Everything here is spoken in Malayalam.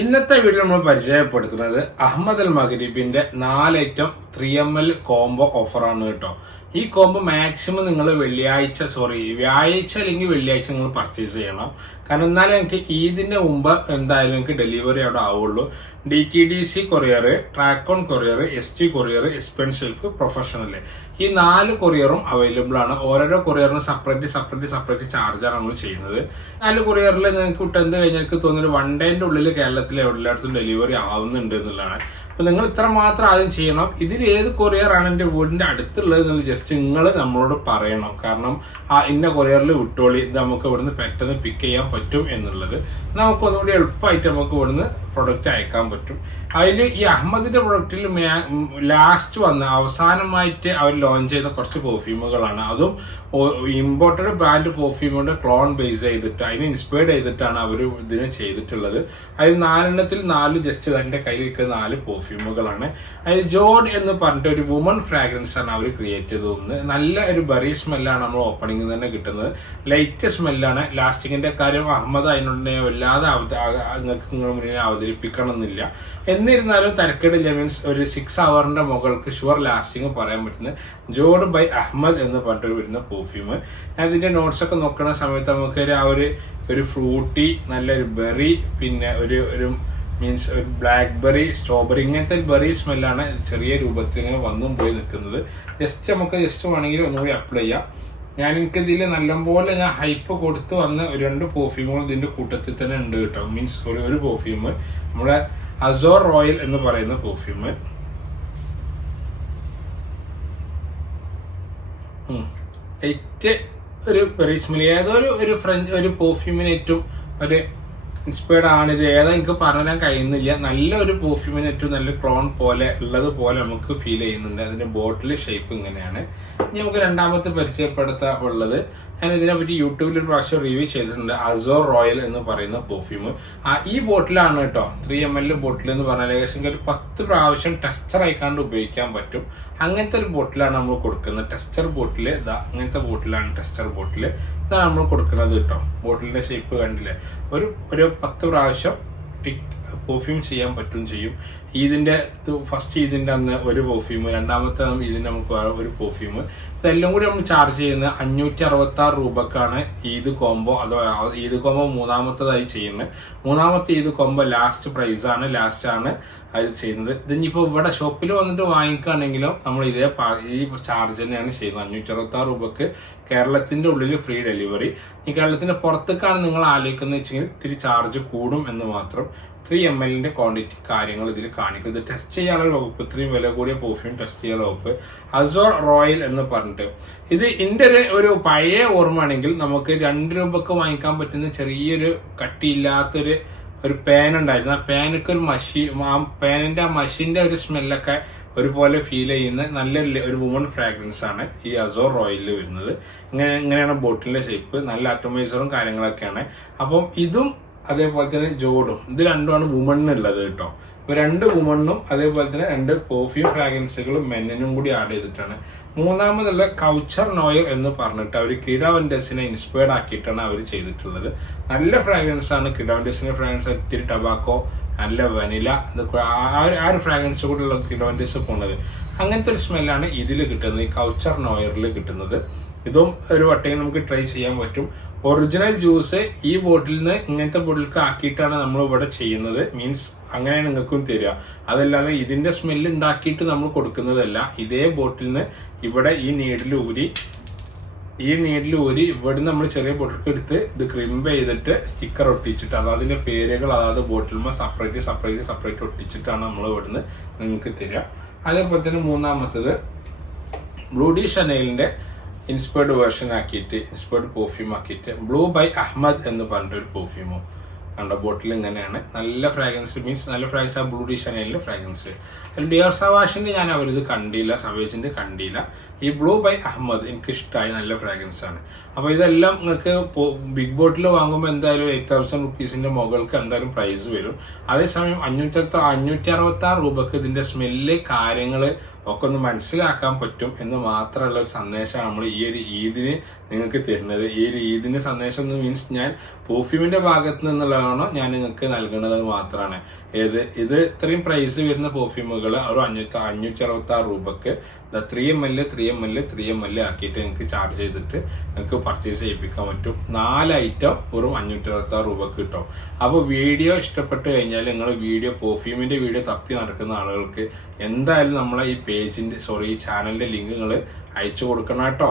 ഇന്നത്തെ വീഡിയോ നമ്മൾ പരിചയപ്പെടുത്തുന്നത് അഹമ്മദ് അൽ മഗ്രിബിന്റെ 4 ഐറ്റം 3ml കോംബോ ഓഫറാണ് കേട്ടോ. ഈ കോംബോ മാക്സിമം നിങ്ങൾ വ്യാഴാഴ്ച അല്ലെങ്കിൽ വെള്ളിയാഴ്ച നിങ്ങൾ പർച്ചേസ് ചെയ്യണം. കാരണം എന്നാലും എനിക്ക് ഈദിന്റെ മുമ്പ് എന്തായാലും എനിക്ക് ഡെലിവറി അവിടെ ആവുള്ളൂ. DTDC courier, track on courier, ST courier, expensive, professional, ഈ 4 കൊറിയറും അവൈലബിൾ ആണ്. ഓരോരോ കൊറിയറിന് സെപ്പറേറ്റ് ചാർജാണ് നമ്മൾ ചെയ്യുന്നത്. 4 കൊറിയറിൽ നിങ്ങൾക്ക് വിട്ടെന്ത് കഴിഞ്ഞാൽ എനിക്ക് തോന്നുന്നത് 1 ഡേന്റെ ഉള്ളിൽ കേരളത്തിലെ എല്ലായിടത്തും ഡെലിവറി ആവുന്നുണ്ട് എന്നുള്ളതാണ്. അപ്പൊ നിങ്ങൾ ഇത്ര മാത്രം ആദ്യം ചെയ്യണം. ഇതിൽ ഏത് കൊറിയർ ആണ് എന്റെ വീടിന്റെ അടുത്തുള്ളത് എന്നുള്ള ജസ്റ്റ് നിങ്ങൾ നമ്മളോട് പറയണം. കാരണം ഇന്ന കൊറിയറിൽ വിട്ടോളി, ഇത് നമുക്ക് ഇവിടുന്ന് പെട്ടെന്ന് പിക്ക് ചെയ്യാൻ പറ്റും എന്നുള്ളത്. നമുക്ക് ഒന്നുകൂടി എളുപ്പമായിട്ട് നമുക്ക് ഇവിടുന്ന് പ്രൊഡക്റ്റ് അയക്കാൻ പറ്റും. അതിൽ ഈ അഹമ്മദിന്റെ പ്രൊഡക്റ്റിൽ ലാസ്റ്റ് അവസാനമായിട്ട് അവർ ലോഞ്ച് ചെയ്ത കുറച്ച് പെർഫ്യൂമുകളാണ്. അതും ഇമ്പോർട്ടഡ് ബ്രാൻഡ് പെർഫ്യൂമുകളുടെ ക്ലോൺ ബേസ് ചെയ്തിട്ട് അതിനെ ഇൻസ്പയർഡ് ചെയ്തിട്ടാണ് അവർ ഇതിനെ ചെയ്തിട്ടുള്ളത്. അതിൽ 4 ജസ്റ്റ് എന്റെ കയ്യിലിരിക്കുന്ന 4 പെർഫ്യൂമുകളാണ്. അതിൽ ജോഡ് എന്ന് പറഞ്ഞിട്ട് ഒരു വുമൺ ഫ്രാഗ്രൻസ് ആണ് അവർ ക്രിയേറ്റ് ചെയ്തത്. നല്ല ഒരു ബറി സ്മെല്ലാണ് നമ്മൾ ഓപ്പണിംഗ് തന്നെ കിട്ടുന്നത്. ലൈറ്റ് സ്മെല്ലാണ്. ലാസ്റ്റിങ്ങിന്റെ കാര്യം അഹമ്മദ് അതിനുള്ളിനെ വല്ലാതെ മുന്നിൽ അവതരിപ്പിക്കണം എന്നില്ല. എന്നിരുന്നാലും തരക്കേടില്ല. മീൻസ് ഒരു 6 hourന്റെ മുകൾക്ക് ഷുവർ ലാസ്റ്റിംഗ് പറയാൻ പറ്റുന്ന ജോഡ് ബൈ അഹമ്മദ് എന്ന് പറഞ്ഞിട്ട് വരുന്ന പെർഫ്യൂം. ഞാൻ ഇതിന്റെ നോട്ട്സ് ഒക്കെ നോക്കുന്ന സമയത്ത് നമുക്ക് ഒരു ഫ്രൂട്ടി, നല്ലൊരു ബെറി, പിന്നെ ഒരു മീൻസ് ഒരു ബ്ലാക്ക് ബെറി, സ്ട്രോബെറി, ഇങ്ങനത്തെ ബെറി സ്മെല്ലാണ് ചെറിയ രൂപത്തിൽ ഇങ്ങനെ വന്നും പോയി നിൽക്കുന്നത്. നമുക്ക് വേണമെങ്കിൽ ഒന്നുകൂടി അപ്ലൈ ചെയ്യാം. എനിക്കിതിൽ നല്ലപോലെ ഞാൻ ഹൈപ്പ് കൊടുത്ത് വന്ന് 2 പെർഫ്യൂമുകൾ ഇതിന്റെ കൂട്ടത്തിൽ തന്നെ ഉണ്ട് കേട്ടോ. മീൻസ് ഒരു പെർഫ്യൂം നമ്മുടെ അസോർ റോയൽ എന്ന് പറയുന്ന പെർഫ്യൂം. ഒരു ബെറി സ്മെൽ ഏതോ ഒരു ഫ്രഞ്ച് ഒരു പെർഫ്യൂമിന് ഏറ്റവും ഒരു ഇൻസ്പയർഡ് ആണിത്. ഏതാ എനിക്ക് പറയാൻ കഴിയുന്നില്ല. നല്ല ഒരു പെർഫ്യൂമിന് ഏറ്റവും നല്ല ക്ലോൺ പോലെ ഉള്ളതുപോലെ നമുക്ക് ഫീൽ ചെയ്യുന്നുണ്ട്. അതിന്റെ ബോട്ടിൽ ഷേപ്പ് ഇങ്ങനെയാണ്. ഇനി നമുക്ക് രണ്ടാമത്തെ പരിചയപ്പെടുത്താനുള്ളത്, ഞാൻ ഇതിനെപ്പറ്റി യൂട്യൂബിൽ ഒരു പ്രാവശ്യം റിവ്യൂ ചെയ്തിട്ടുണ്ട്. അസോർ റോയൽ എന്ന് പറയുന്ന പെർഫ്യൂം. ഈ ബോട്ടിലാണ് കേട്ടോ. 3ml ബോട്ടിൽ എന്ന് പറഞ്ഞാൽ ഏകദേശം ഒരു 10 പ്രാവശ്യം ടെസ്റ്റർ ആയിക്കാണ്ട് ഉപയോഗിക്കാൻ പറ്റും. അങ്ങനത്തെ ഒരു ബോട്ടിലാണ് നമ്മൾ കൊടുക്കുന്നത്. ടെസ്റ്റർ ബോട്ടിൽ അങ്ങനത്തെ ബോട്ടിലാണ് ടെസ്റ്റർ ബോട്ടിൽ. ഇതാണ് നമ്മൾ കൊടുക്കുന്നത് കേട്ടോ. ബോട്ടിലിന്റെ ഷേപ്പ് കണ്ടില്ലേ. ഒരു 10 പ്രാവശ്യം പെർഫ്യൂം ചെയ്യാൻ ചെയ്യും. ഫസ്റ്റ് ഇതിന്റെ അന്ന് ഒരു പെർഫ്യൂം, രണ്ടാമത്തെ ഇതിന്റെ നമുക്ക് ഒരു പെർഫ്യൂം. ഇതെല്ലാം കൂടി നമ്മൾ ചാർജ് ചെയ്യുന്നത് 566 രൂപക്കാണ് ഈദ് കോംബോ. അഥവാ ഈദ് കോംബോ മൂന്നാമത്തേതായി ചെയ്യുന്നത്. മൂന്നാമത്തെ ഈദ് കോംബോ ലാസ്റ്റ് ആണ് അത് ചെയ്യുന്നത്. ഇതിനിപ്പോ ഇവിടെ ഷോപ്പിൽ വന്നിട്ട് വാങ്ങിക്കുകയാണെങ്കിലും നമ്മൾ ഈ ചാർജ് തന്നെയാണ് ചെയ്യുന്നത്. 566 രൂപക്ക് കേരളത്തിന്റെ ഉള്ളിൽ ഫ്രീ ഡെലിവറി. ഈ കേരളത്തിന്റെ പുറത്തേക്കാണ് നിങ്ങൾ ആലോചിക്കുന്നത് വെച്ചെങ്കിൽ ഇത്തിരി ചാർജ് കൂടും എന്ന് മാത്രം. 3ml ക്വാണ്ടിറ്റി കാര്യങ്ങൾ ഇതിൽ കാണിക്കും. ഇത് ടെസ്റ്റ് ചെയ്യാനുള്ള വകുപ്പ്, ഇത്രയും വില കൂടിയ പെർഫ്യൂം ടെസ്റ്റ് ചെയ്യാനുള്ള വകുപ്പ് അസോർ റോയൽ എന്ന് പറഞ്ഞിട്ട്. ഇത് ഇതിന്റെ ഒരു പഴയ ഓർമ്മയാണെങ്കിൽ നമുക്ക് 2 രൂപക്ക് വാങ്ങിക്കാൻ പറ്റുന്ന ചെറിയൊരു കട്ടിയില്ലാത്തൊരു പേൻ ഉണ്ടായിരുന്നു. ആ പേനൊക്കെ ഒരു പേനിന്റെ മഷിന്റെ ഒരു സ്മെല്ലൊക്കെ ഒരുപോലെ ഫീൽ ചെയ്യുന്ന നല്ല ഒരു വുമൺ ഫ്രാഗ്രൻസ് ആണ് ഈ അസോർ റോയലിൽ വരുന്നത്. ഇങ്ങനെയാണ് ബോട്ടിലിന്റെ ഷേപ്പ്. നല്ല അറ്റോമൈസറും കാര്യങ്ങളൊക്കെയാണ്. അപ്പം ഇതും അതേപോലെ തന്നെ ജോഡും, ഇത് രണ്ടുമാണ് വുമണിനുള്ളത് കേട്ടോ. ഇപ്പൊ 2 വുമണിനും അതേപോലെ തന്നെ 2 പെർഫ്യൂം ഫ്രാഗ്രൻസുകളും മെന്നിനും കൂടി ആഡ് ചെയ്തിട്ടാണ്. മൂന്നാമതുള്ള കൗച്ചർ നോയർ എന്ന് പറഞ്ഞിട്ട് അവർ ക്രീഡാവെന്റസിനെ ഇൻസ്പയർഡ് ആക്കിയിട്ടാണ് അവർ ചെയ്തിട്ടുള്ളത്. നല്ല ഫ്രാഗ്രൻസ് ആണ്. ക്രീഡാവെന്റസിന്റെ ഫ്രാഗ്രൻസ് ഇത്തിരി ടബാക്കോ, നല്ല വനില, ആ ഒരു ഫ്രാഗ്രൻസ് കൂടെയുള്ള ക്രീഡാവെന്റസ് പോകുന്നത്. അങ്ങനത്തെ ഒരു സ്മെല്ലാണ് ഇതിൽ കിട്ടുന്നത്, ഈ കൗച്ചർ നോയറിൽ കിട്ടുന്നത്. ഇതും ഒരു വട്ടം നമുക്ക് ട്രൈ ചെയ്യാൻ പറ്റും. ഒറിജിനൽ ജ്യൂസ് ഈ ബോട്ടിൽ നിന്ന് ഇങ്ങനത്തെ ബോട്ടിലേക്ക് ആക്കിയിട്ടാണ് നമ്മൾ ഇവിടെ ചെയ്യുന്നത്. മീൻസ് അങ്ങനെയാണ് നിങ്ങൾക്കും തരിക. അതല്ലാതെ ഇതിന്റെ സ്മെല്ല് ഉണ്ടാക്കിയിട്ട് നമ്മൾ കൊടുക്കുന്നതല്ല. ഇതേ ബോട്ടിൽ നിന്ന് ഇവിടെ ഈ നീഡിൽ ഊരി ഇവിടെ നമ്മൾ ചെറിയ ബോട്ടിലേക്ക് എടുത്ത് ഇത് ക്രിംപ് ചെയ്തിട്ട് സ്റ്റിക്കർ ഒട്ടിച്ചിട്ട് അതിന്റെ പേരുകൾ ബോട്ടിലുമ്പോൾ സെപ്പറേറ്റ് ഒട്ടിച്ചിട്ടാണ് നമ്മൾ ഇവിടുന്ന് നിങ്ങൾക്ക് തരിക. അതേപോലെ തന്നെ മൂന്നാമത്തത് ബ്ലൂ ഡി ഷനൈലിന്റെ ഇൻസ്പയർഡ് പെർഫ്യൂം ആക്കിയിട്ട് ബ്ലൂ ബൈ അഹമ്മദ് എന്ന് പറഞ്ഞിട്ടൊരു പെർഫ്യൂമും കണ്ട ബോട്ടിൽ ഇങ്ങനെയാണ്. നല്ല ഫ്രാഗ്രൻസ്, നല്ല ഫ്രാഗ്രൻസ്. ആ ബ്ലൂ ഡി ഷനൈലിന്റെ ഫ്രാഗ്രൻസ്. അതിൽ ഡിയർ സവാഷിന്റെ ഞാൻ അവരിത് കണ്ടില്ല, സവേജിന്റെ കണ്ടില്ല. ഈ ബ്ലൂ ബൈ അഹമ്മദ് എനിക്ക് ഇഷ്ടമായി, നല്ല ഫ്രാഗ്രൻസ് ആണ്. അപ്പൊ ഇതെല്ലാം നിങ്ങൾക്ക് ബിഗ് ബോട്ടിൽ വാങ്ങുമ്പോൾ എന്തായാലും 8,000 റുപ്പീസിന്റെ മുകൾക്ക് എന്തായാലും പ്രൈസ് വരും. അതേസമയം 566 രൂപക്ക് ഇതിന്റെ സ്മെല്ല് കാര്യങ്ങള് ഒക്കെ ഒന്ന് മനസ്സിലാക്കാൻ പറ്റും എന്ന് മാത്രമുള്ള ഒരു സന്ദേശമാണ് നമ്മൾ ഈ ഒരു ഈദിന് നിങ്ങൾക്ക് തരുന്നത്. ഈ ഒരു ഈദിന്റെ സന്ദേശം എന്ന് മീൻസ് ഞാൻ പെർഫ്യൂമിന്റെ ഭാഗത്ത് നിന്നുള്ളതാണോ ഞാൻ നിങ്ങൾക്ക് നൽകുന്നത് മാത്രമാണ്. ഇത് ഇത്രയും പ്രൈസ് വരുന്ന പെർഫ്യൂമുകൾ ഒരു 566 രൂപക്ക് 3ml ആക്കിയിട്ട് നിങ്ങൾക്ക് ചാർജ് ചെയ്തിട്ട് നിങ്ങൾക്ക് പർച്ചേസ് ചെയ്യിപ്പിക്കാൻ പറ്റും. 4 ഐറ്റം വെറും 566 രൂപക്ക് കിട്ടും. അപ്പോൾ വീഡിയോ ഇഷ്ടപ്പെട്ട് കഴിഞ്ഞാൽ നിങ്ങൾ പെർഫ്യൂമിന്റെ വീഡിയോ തപ്പി നടക്കുന്ന ആളുകൾക്ക് എന്തായാലും നമ്മളെ ഈ ചാനലിന്റെ ലിങ്ക് നിങ്ങൾ അയച്ചു കൊടുക്കണം കേട്ടോ.